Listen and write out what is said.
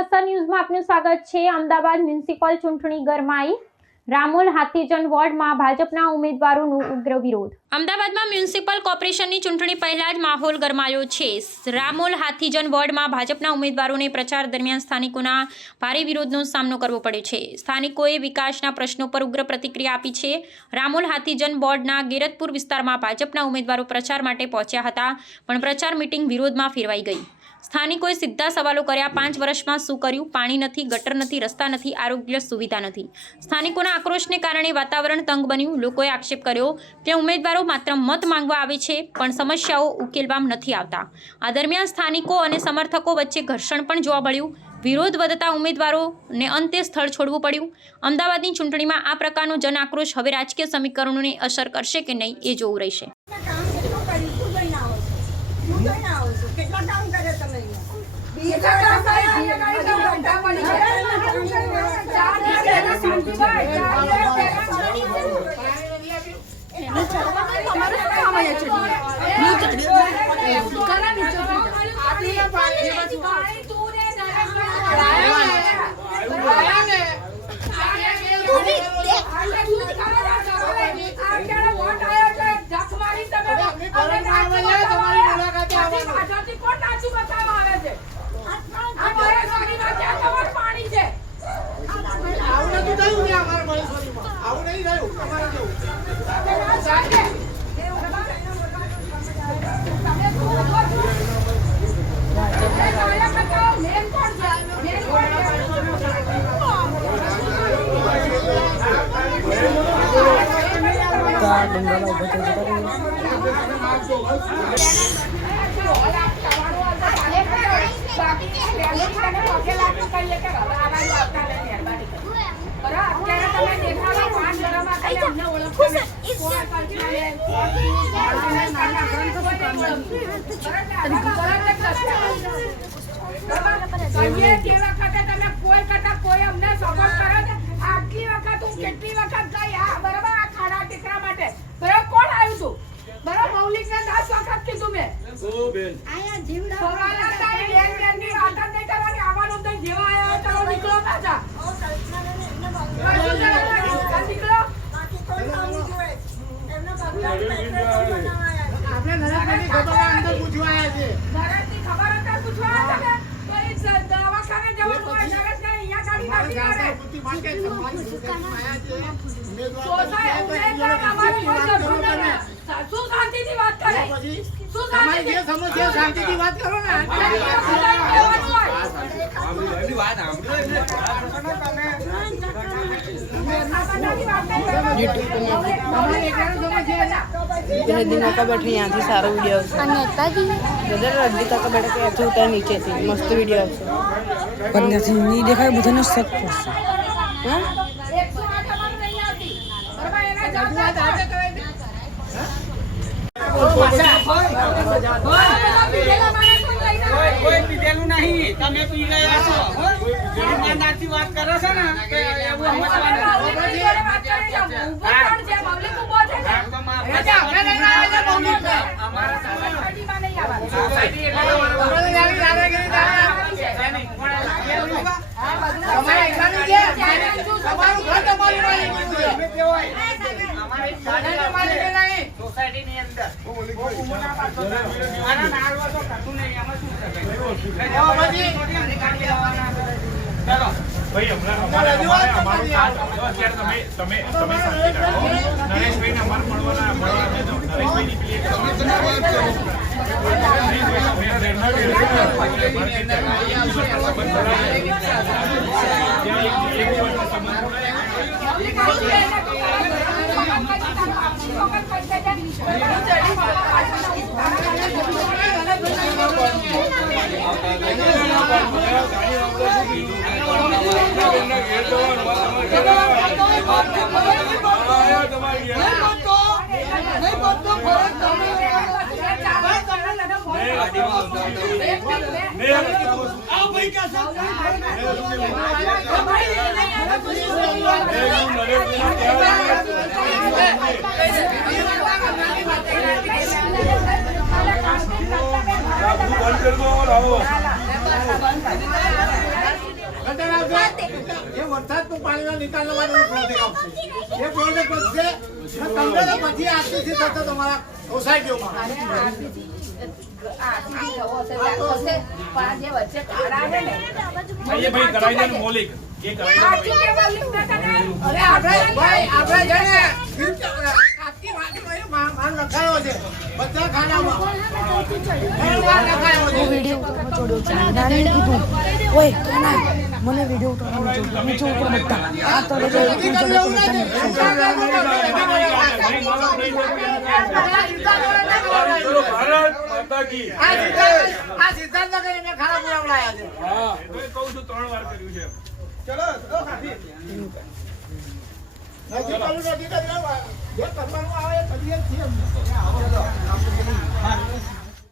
અસર ન્યૂઝમાં આપનું સ્વાગત છે। અમદાવાદ મ્યુનિસિપલ ચૂંટણી ગરમાઈ। રામોલ હાથીજન વોર્ડમાં ભાજપના ઉમેદવારોનો ઉગ્ર વિરોધ। અમદાવાદમાં મ્યુનિસિપલ કોર્પોરેશનની ચૂંટણી પહેલા જ માહોલ ગરમાયો છે। રામોલ હાથીજન વોર્ડમાં ભાજપના ઉમેદવારોને પ્રચાર દરમિયાન સ્થાનિકોના ભારે વિરોધનો સામનો કરવો પડ્યો છે। સ્થાનિકોએ વિકાસના પ્રશ્નો પર ઉગ્ર પ્રતિક્રિયા આપી છે। રામોલ હાથીજન વોર્ડના ગેરતપુર વિસ્તારમાં ભાજપના ઉમેદવારો પ્રચાર માટે પહોંચ્યા હતા, પણ પ્રચાર મીટિંગ વિરોધમાં ફેરવાઈ ગઈ। સ્થાનિકોએ સીધા સવાલો કર્યા। 5 વર્ષમાં શું કર્યું? પાણી નથી, ગટર નથી, રસ્તા નથી, આરોગ્ય સુવિધા નથી। સ્થાનિકોના આક્રોશને કારણે વાતાવરણ તંગ બન્યું। લોકોએ આક્ષેપ કર્યો કે ઉમેદવારો માત્ર મત માંગવા આવે છે, પણ સમસ્યાઓ ઉકેલવા નથી આવતા। આ દરમિયાન સ્થાનિકો અને સમર્થકો વચ્ચે ઘર્ષણ પણ જોવા મળ્યું। વિરોધ વધતા ઉમેદવારોને અંતે સ્થળ છોડવું પડ્યું। અમદાવાદની ચૂંટણીમાં આ પ્રકારનો જન આક્રોશ હવે રાજકીય સમીકરણોને અસર કરશે કે નહીં, એ જોવું રહેશે। दिन का बैठे यहाँ से सारा वीडियो रद्दी का बैठे के ऐसे उतर नीचे से मस्त वीडियो पर नहीं देखा बुझे ना सब કોઈ પીધેલું નહીં, તમે પી ગયા છો। ઈમાનદારથી વાત કરો છો ને કે એવું સોસાયટી ની અંદર બંધ કરી દો। ગટર આવશે એ વરસાદનું પાણીનો નિકાલનો માટે પ્રોજેક્ટ આવશે એ પ્રોજેક્ટ બનશે અને તમને તો પછી આરસીસી થશે તમારા સોસાયટીઓમાં અરે આપણે ભાઈ આપણે છે ને આખી વાતમાં એ માલ લખાયો છે બધા ખાનામાં માલ લખાયો છે વિડીયો છોડ્યો છે નાની કીધું ઓય કાના મને વિડીયો ઉતારવાનો છે નીચે ઉપર બધા આ તો ભારત માતા કી આ સિદ્ધાર્થનગર એને ખાના પૂરા બનાવ્યા છે હા એ તો કહું છું 3 વાર કર્યું છે ચલો ચલો કાફી નજીક ચાલુ નજીક જ રહો જે કરવાનું આવે પછી જ છીએ ચલો